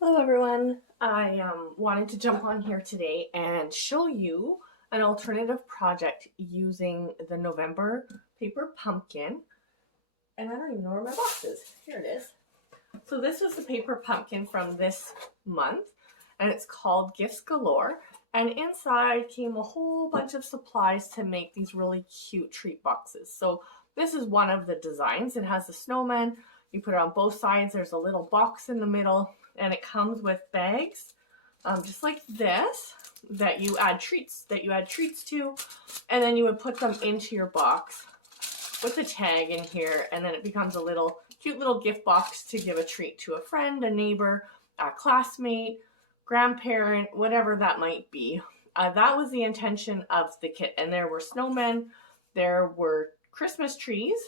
Hello everyone. I wanted to jump on here today and show you an alternative project using the November paper pumpkin. And I don't even know where my box is. Here it is. So this was the paper pumpkin from this month, and it's called Gifts Galore. And inside came a whole bunch of supplies to make these really cute treat boxes. So this is one of the designs. It has a snowman. You put it on both sides. There's a little box in the middle, and it comes with bags, just like this, that you add treats to, and then you would put them into your box with a tag in here, and then it becomes a little cute little gift box to give a treat to a friend, a neighbor, a classmate, grandparent, whatever that might be. That was the intention of the kit, and there were snowmen, there were Christmas trees,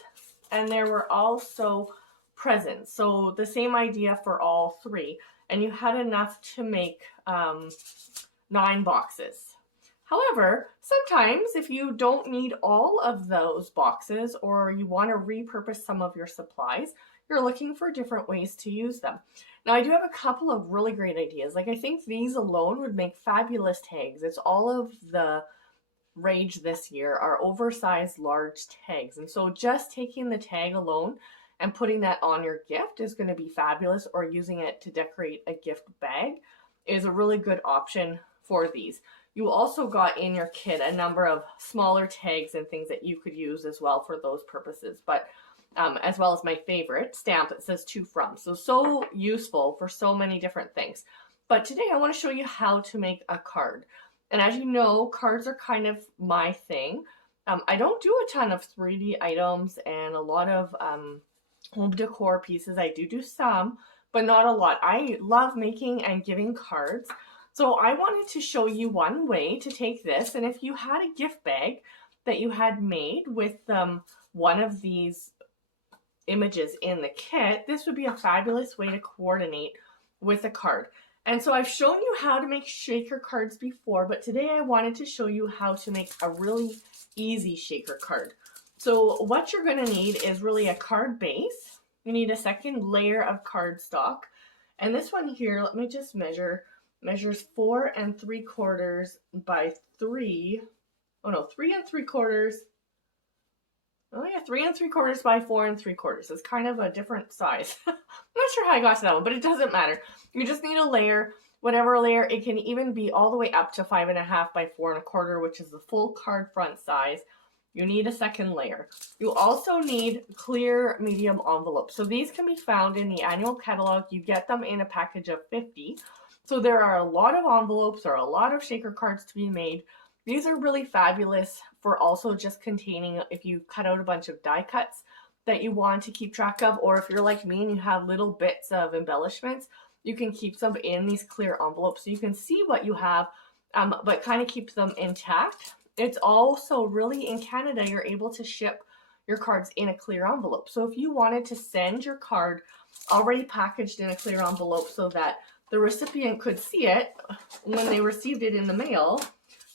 and there were also presents. So the same idea for all three, and you had enough to make 9 boxes. However, sometimes if you don't need all of those boxes or you want to repurpose some of your supplies, you're looking for different ways to use them. Now, I do have a couple of really great ideas. Like, I think these alone would make fabulous tags. It's all of the rage this year are oversized large tags. And so just taking the tag alone and putting that on your gift is going to be fabulous, or using it to decorate a gift bag is a really good option for these. You also got in your kit a number of smaller tags and things that you could use as well for those purposes, but as well as my favorite stamp that says to from. So useful for so many different things. But today I want to show you how to make a card. And as you know, cards are kind of my thing. I don't do a ton of 3D items and a lot of home decor pieces. I do some, but not a lot. I love making and giving cards. So I wanted to show you one way to take this, and if you had a gift bag that you had made with one of these images in the kit, this would be a fabulous way to coordinate with a card. And so I've shown you how to make shaker cards before, but today I wanted to show you how to make a really easy shaker card. So what you're going to need is really a card base. You need a second layer of cardstock. And this one here, let me just measures 4 3/4 by 3. Oh no, 3 3/4. Oh yeah, 3 3/4 by 4 3/4. It's kind of a different size. I'm not sure how I got to that one, but it doesn't matter. You just need a layer, whatever layer. It can even be all the way up to 5.5 by 4 1/4, which is the full card front size. You need a second layer. You also need clear medium envelopes. So these can be found in the annual catalog. You get them in a package of 50. So there are a lot of envelopes or a lot of shaker cards to be made. These are really fabulous for also just containing, if you cut out a bunch of die cuts that you want to keep track of, or if you're like me and you have little bits of embellishments, you can keep them in these clear envelopes so you can see what you have, but kind of keep them intact. It's also really, in Canada, you're able to ship your cards in a clear envelope. So if you wanted to send your card already packaged in a clear envelope so that the recipient could see it when they received it in the mail,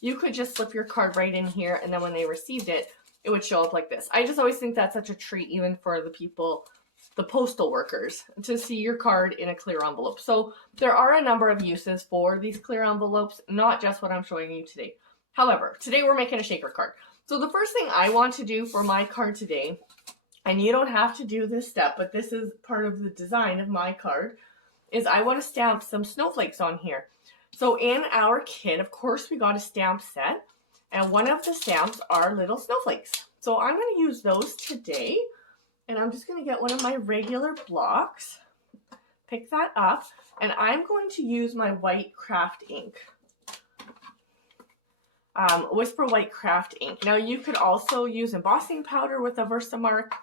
you could just slip your card right in here, and then when they received it, it would show up like this. I just always think that's such a treat, even for the people, the postal workers, to see your card in a clear envelope. So there are a number of uses for these clear envelopes, not just what I'm showing you today. However, today we're making a shaker card. So the first thing I want to do for my card today, and you don't have to do this step, but this is part of the design of my card, is I want to stamp some snowflakes on here. So in our kit, of course, we got a stamp set, and one of the stamps are little snowflakes. So I'm going to use those today, and I'm just going to get one of my regular blocks, pick that up, and I'm going to use my white craft ink. Whisper White Craft ink. Now you could also use embossing powder with a Versamark,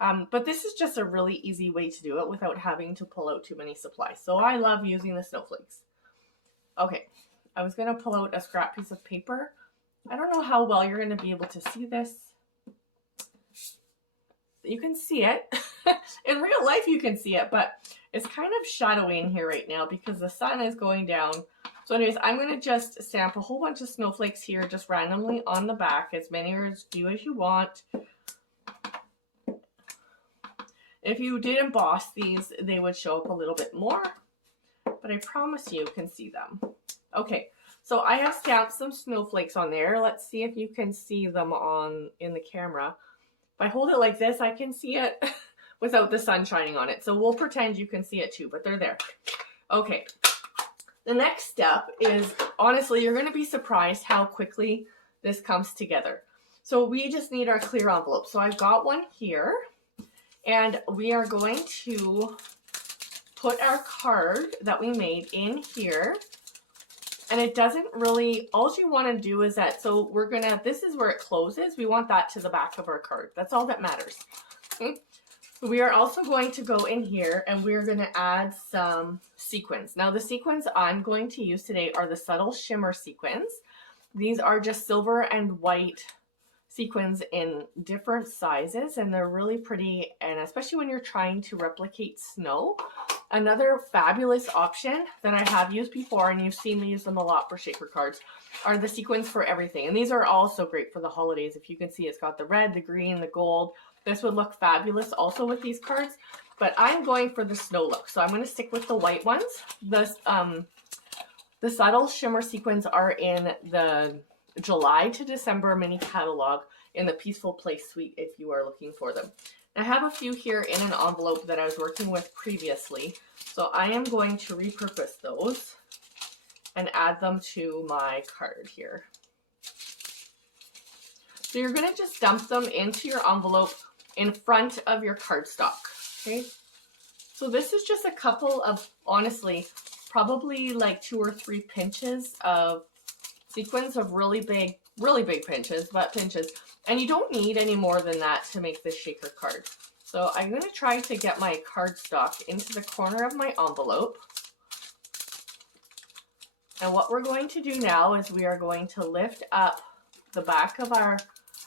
but this is just a really easy way to do it without having to pull out too many supplies. So I love using the snowflakes. Okay, I was going to pull out a scrap piece of paper. I don't know how well you're going to be able to see this. You can see it. In real life you can see it, but it's kind of shadowy in here right now because the sun is going down. So anyways, I'm going to just stamp a whole bunch of snowflakes here just randomly on the back, as many or as few as you want. If you did emboss these, they would show up a little bit more. but I promise you can see them. Okay, so I have stamped some snowflakes on there. Let's see if you can see them in the camera. If I hold it like this, I can see it without the sun shining on it. So we'll pretend you can see it too, but they're there. Okay, the next step is, honestly, you're gonna be surprised how quickly this comes together. So we just need our clear envelope. So I've got one here, and we are going to put our card that we made in here. And it doesn't really, all you want to do is that, so we're gonna, this is where it closes. We want that to the back of our card. That's all that matters. Okay. We are also going to go in here and we're going to add some sequins. Now the sequins I'm going to use today are the subtle shimmer sequins. These are just silver and white sequins in different sizes, and they're really pretty, and especially when you're trying to replicate snow. Another fabulous option that I have used before, and you've seen me use them a lot for shaker cards, are the sequins for everything. And these are also great for the holidays. If you can see, it's got the red, the green, the gold. This would look fabulous also with these cards, but I'm going for the snow look. So I'm going to stick with the white ones. The subtle shimmer sequins are in the July to December mini catalog in the Peaceful Place suite if you are looking for them. I have a few here in an envelope that I was working with previously, so I am going to repurpose those and add them to my card here. So you're going to just dump them into your envelope in front of your cardstock, okay? So this is just a couple of, honestly, probably like 2 or 3 pinches of sequins of really big pinches, but pinches. And you don't need any more than that to make this shaker card. So I'm going to try to get my cardstock into the corner of my envelope. And what we're going to do now is we are going to lift up the back of the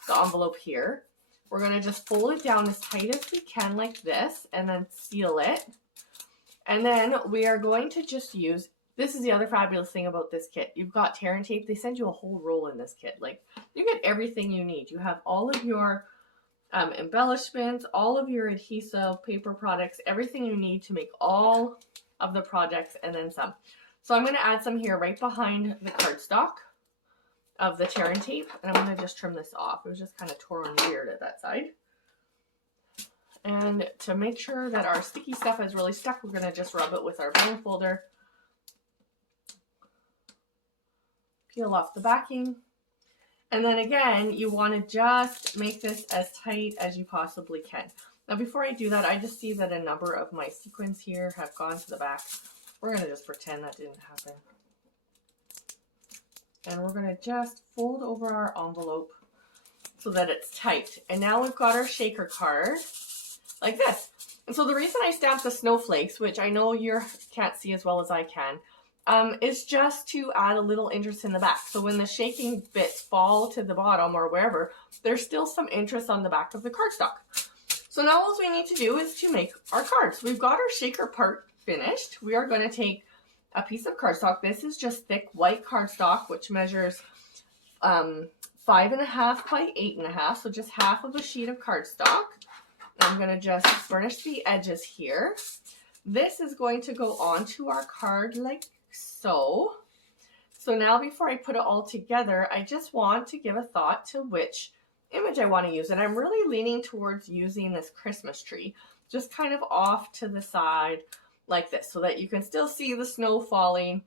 envelope here. We're going to just fold it down as tight as we can like this and then seal it. And then we are going to just use, this is the other fabulous thing about this kit. You've got tear and tape. They send you a whole roll in this kit. Like, you get everything you need. You have all of your embellishments, all of your adhesive, paper products, everything you need to make all of the projects and then some. So I'm going to add some here right behind the cardstock of the tear and tape, and I'm going to just trim this off. It was just kind of torn weird at that side. And to make sure that our sticky stuff is really stuck, we're going to just rub it with our bone folder. Peel off the backing. And then again, you want to just make this as tight as you possibly can. Now before I do that, I just see that a number of my sequins here have gone to the back. We're going to just pretend that didn't happen. And we're going to just fold over our envelope so that it's tight. And now we've got our shaker card like this. And so the reason I stamped the snowflakes, which I know you can't see as well as I can, is just to add a little interest in the back. So when the shaking bits fall to the bottom or wherever, there's still some interest on the back of the cardstock. So now all we need to do is to make our cards. We've got our shaker part finished. We are going to take a piece of cardstock. This is just thick white cardstock, which measures 5.5 by 8.5, so just half of a sheet of cardstock. I'm going to just burnish the edges here. This is going to go onto our card like so. So now before I put it all together, I just want to give a thought to which image I want to use. And I'm really leaning towards using this Christmas tree, just kind of off to the side like this, so that you can still see the snow falling,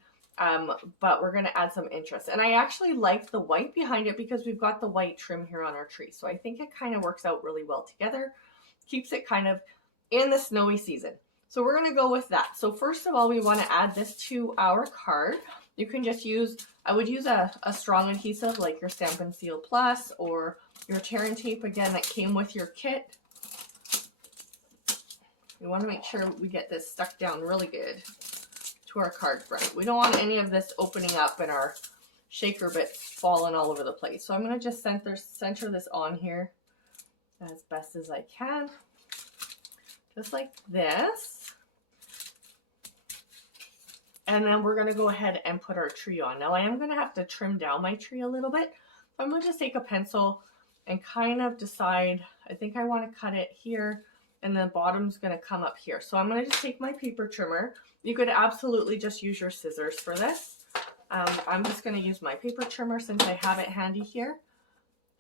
but we're going to add some interest. And I actually like the white behind it because we've got the white trim here on our tree. So I think it kind of works out really well together, keeps it kind of in the snowy season. So we're going to go with that. So first of all, we want to add this to our card. You can just use, I would use a strong adhesive like your Stampin' Seal Plus or your tear and tape, again, that came with your kit. We want to make sure we get this stuck down really good to our card front. We don't want any of this opening up and our shaker bits falling all over the place. So I'm going to just center this on here as best as I can. Just like this. And then we're going to go ahead and put our tree on. Now I am going to have to trim down my tree a little bit. So I'm going to just take a pencil and kind of decide, I think I want to cut it here and the bottom's going to come up here. So I'm going to just take my paper trimmer. You could absolutely just use your scissors for this. I'm just going to use my paper trimmer since I have it handy here.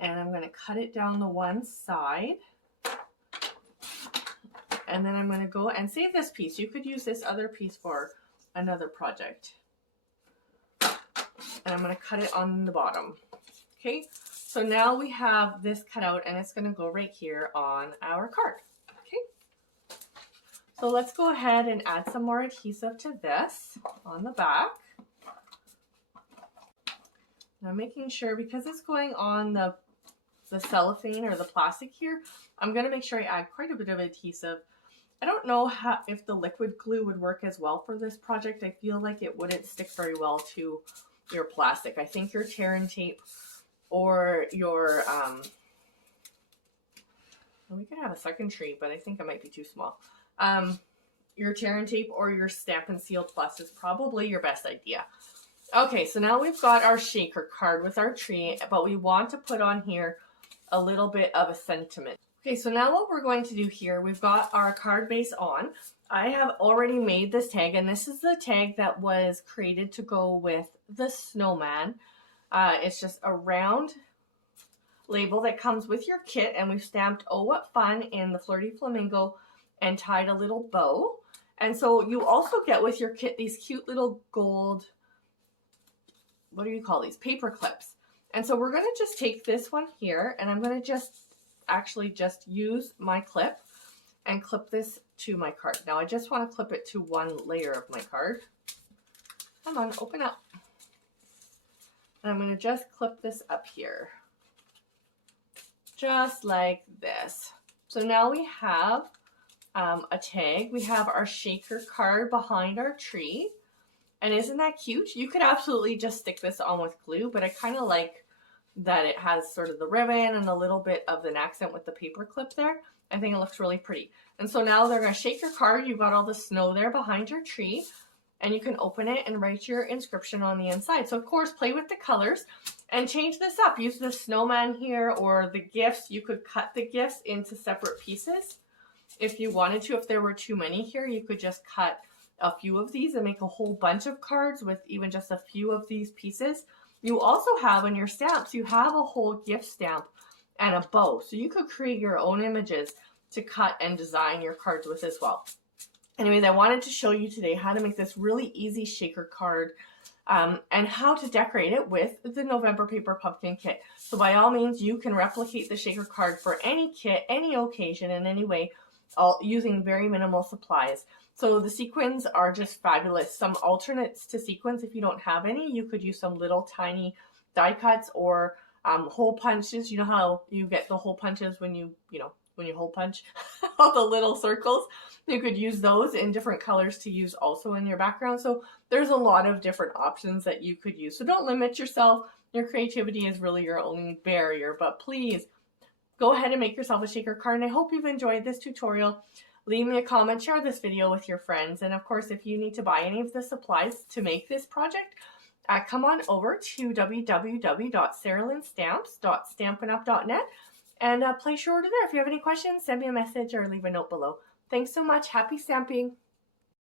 And I'm going to cut it down the one side. And then I'm going to go and save this piece. You could use this other piece for another project. And I'm going to cut it on the bottom. Okay, so now we have this cut out and it's going to go right here on our card. Okay, so let's go ahead and add some more adhesive to this on the back. Now making sure, because it's going on the cellophane or the plastic here, I'm going to make sure I add quite a bit of adhesive. I don't know if the liquid glue would work as well for this project. I feel like it wouldn't stick very well to your plastic. I think your tear and tape or your, we could have a second tree, but I think it might be too small. Your tear and tape or your Stampin' Seal Plus is probably your best idea. Okay, so now we've got our shaker card with our tree, but we want to put on here a little bit of a sentiment. Okay, so now what we're going to do here, we've got our card base on. I have already made this tag, and this is the tag that was created to go with the snowman. It's just a round label that comes with your kit, and we've stamped "Oh What Fun" in the Flirty Flamingo and tied a little bow. And so you also get with your kit these cute little gold, what do you call these? Paper clips. And so we're going to just take this one here, and I'm going to just use my clip and clip this to my card. Now I just want to clip it to one layer of my card. Come on, open up. And I'm going to just clip this up here. Just like this. So now we have a tag. We have our shaker card behind our tree. And isn't that cute? You could absolutely just stick this on with glue, but I kind of like that it has sort of the ribbon and a little bit of an accent with the paper clip there. I think it looks really pretty. And so now they're going to shake your card. You've got all the snow there behind your tree, and you can open it and write your inscription on the inside. So of course, play with the colors and change this up. Use the snowman here or the gifts. You could cut the gifts into separate pieces if you wanted to. If there were too many here, you could just cut a few of these and make a whole bunch of cards with even just a few of these pieces. You also have on your stamps, you have a whole gift stamp and a bow. So you could create your own images to cut and design your cards with as well. Anyways, I wanted to show you today how to make this really easy shaker card and how to decorate it with the November Paper Pumpkin kit. So by all means, you can replicate the shaker card for any kit, any occasion, in any way, all using very minimal supplies. So the sequins are just fabulous. Some alternates to sequins, if you don't have any, you could use some little tiny die cuts or hole punches. You know how you get the hole punches when you hole punch all the little circles? You could use those in different colors to use also in your background. So there's a lot of different options that you could use. So don't limit yourself. Your creativity is really your only barrier, but please go ahead and make yourself a shaker card. And I hope you've enjoyed this tutorial. Leave me a comment, share this video with your friends. And of course, if you need to buy any of the supplies to make this project, come on over to www.sarahlynstamps.stampinup.net and place your order there. If you have any questions, send me a message or leave a note below. Thanks so much. Happy stamping.